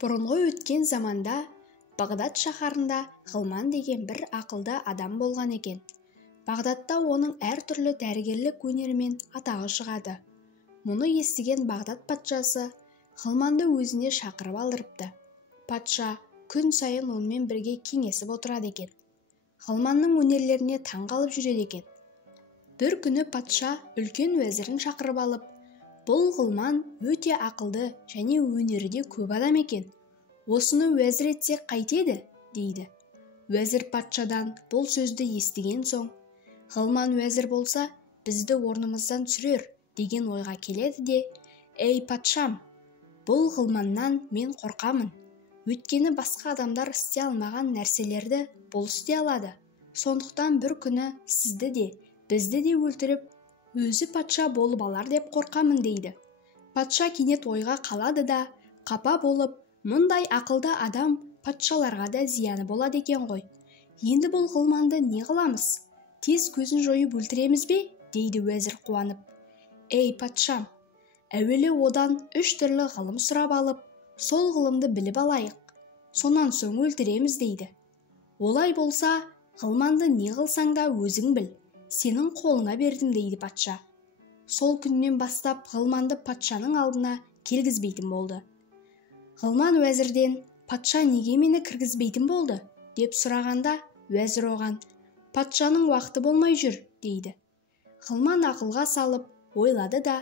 Бұрынғы өткен заманда Бағдат шаһарында Ғылман деген бір ақылды адам болған екен. Бағдатта оның әртүрлі дәрігерлік өнерімен атағы шығады. Мұны естіген Бағдат патшасы Ғылманды өзіне шақырып алдырыпты. Патша күн сайын онымен бірге кеңесіп отырады екен. Ғылманның өнерлеріне таң қалып жүреді екен. Бір күні патша үлкен уәзірін шақырып алып, бұл Ғылман өте ақылды және өнері де көп адам екен. Осыны уәзір етсек қайтеді, дейді. Уәзір патшадан бұл сөзді естіген соң, Ғылман уәзір болса, бізді орнымыздан түсірер деген ойға келеді де, «Ей патшам, бұл Ғылманнан мен қорқамын. Өйткені басқа адамдар істей алмаған нәрселерді бұл істей алады. Сондықтан бір күні сізді де, бізді де өлтіріп, өзі патша болып алар деп қорқамын», дейді. Патша кенет ойға қалады да, қапа болып, мұндай ақылды адам патшаларға да зияны болады екен ғой. Енді бұл Ғылманды не қыламыз? Тез көзін жойып өлтіреміз бе? Дейді уәзір қуанып. «Ей патшам, әуелі одан 3 түрлі ғылым сұрап алып, сол ғылымды біліп алайық. Сонан соң өлтіреміз», дейді. «Олай болса, Ғылманды не қылсаң да өзің біл. Сенің қолыңа бердім», дейді патша. Сол күннен бастап Ғылманды патшаның алдына келгізбейтін болды. Ғылман уәзірден, «Патша неге мені кіргізбейтін болды?» деп сұрағанда, уәзір оған, «Патшаның уақыты болмай жүр», дейді. Ғылман ақылға салып, ойлады да,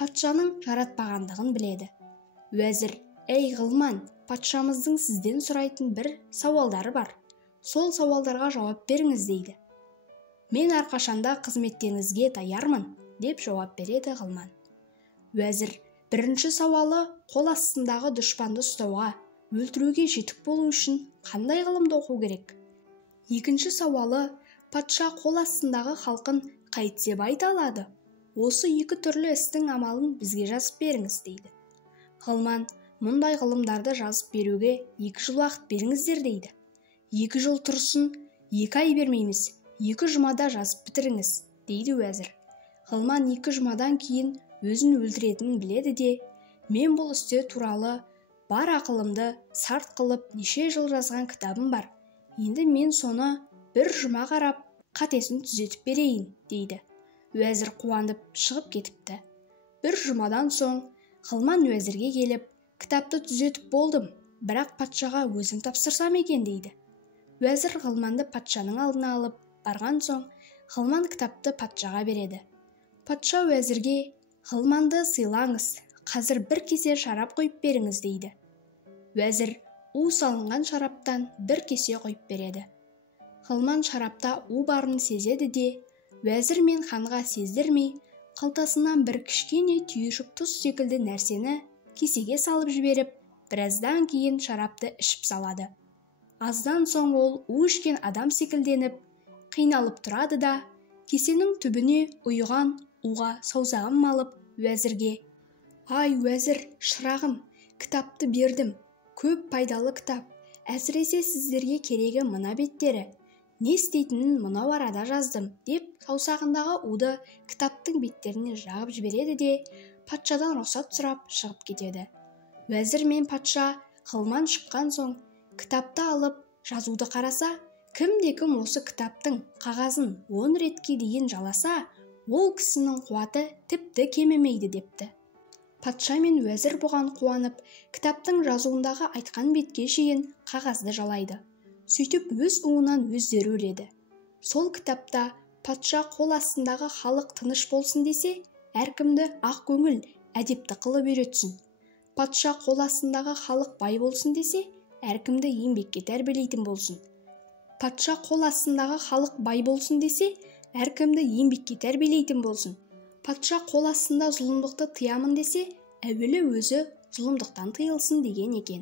патшаның жаратпағандығын біледі. Уәзір, «Ей Ғылман, патшамыздың сізден сұрайтын бір сауалдары бар. Сол сауалдарға жауап беріңіз», дейді. «Мен әрқашанда қызметтеріңізге даярмын», деп жауап береді Ғылман. Уәзір, бірінші сауалы қол астындағы дұшпанды ұстауға, өлтіруге жетік болу үшін қандай ғылымды оқу керек? Екінші сауалы, патша қол астындағы халқын қайтсе байта алады? Осы 2 түрлі істің амалын бізге жазып беріңіз, дейді. Ғылман, мұндай ғылымдарды жазып беруге 2 жыл уақыт беріңіздер, дейді. 2 жыл тұрсын, 2 ай бермейміз, 2 жұмада жазып бітіріңіз, дейді уәзір. Ғылман 2 жұмадан кейін өзін өлтіретінін біледі де, «Мен бұл істе туралы бар ақылымды сарт қылып неше жыл жазған кітабым бар. Енді мен соны 1 жұма қарап, қатесін түзетіп берейін», дейді. Уәзір қуанып шығып кетіпті. 1 жұмадан соң Ғылман уәзірге келіп, «Кітапты түзетіп болдым, бірақ патшаға өзім тапсырсам екен», дейді. Уәзір Ғылманды патшаның алдына алып барған соң, Ғылман кітапты патшаға береді. Патша уәзірге, «Ғылманды сыйлаңыз, қазір 1 кесе шарап қойып беріңіз», дейді. Уәзір у салынған шараптан 1 кесе қойып береді. Ғылман шарапта у барын сезеді де, уәзір мен ханға сездірмей, қалтасынан бір кішкене түйіршік тұз секілді нәрсені кесеге салып жіберіп, біраздан кейін шарапты ішіп салады. Аздан соң ол у ішкен адам секілденіп, қиналып тұрады да, кесенің түбіне ұйыған уға саусағын малып, уәзірге, «Ай, уәзір, шырағым, кітапты бердім. Көп пайдалы кітап. Әсіресе сіздерге керегі мына беттері. Не істейтінін мынау арада жаздым», деп саусағындағы уды кітаптың беттеріне жағып жібереді де, патшадан рұқсат сұрап шығып кетеді. Уәзір мен патша Ғылман шыққан соң, кітапты алып жазуды қараса, кімде-кім осы кітаптың қағазын 10 ретке дейін жаласа, ол кісінің қуаты тіпті кемімейді, депті. Патша мен уәзір бұған қуанып, кітаптың жазуындағы айтқан бетке шейін қағазды жалайды. Сөйтіп өз уынан өздері өледі. Сол кітапта патша қол астындағы халық тыныш болсын десе, әркімді ақ көңіл, әдепті қылып үйретсін. Патша қол астындағы халық бай болсын десе, әркімді еңбекке тәрбиелейтін болсын. Патша қол астындағы халық бай болсын десе, әркімді еңбекке тәрбиелейтін болсын. Патша қол астында зұлымдықты тыямын десе, әуелі өзі зұлымдықтан тыйылсын деген екен.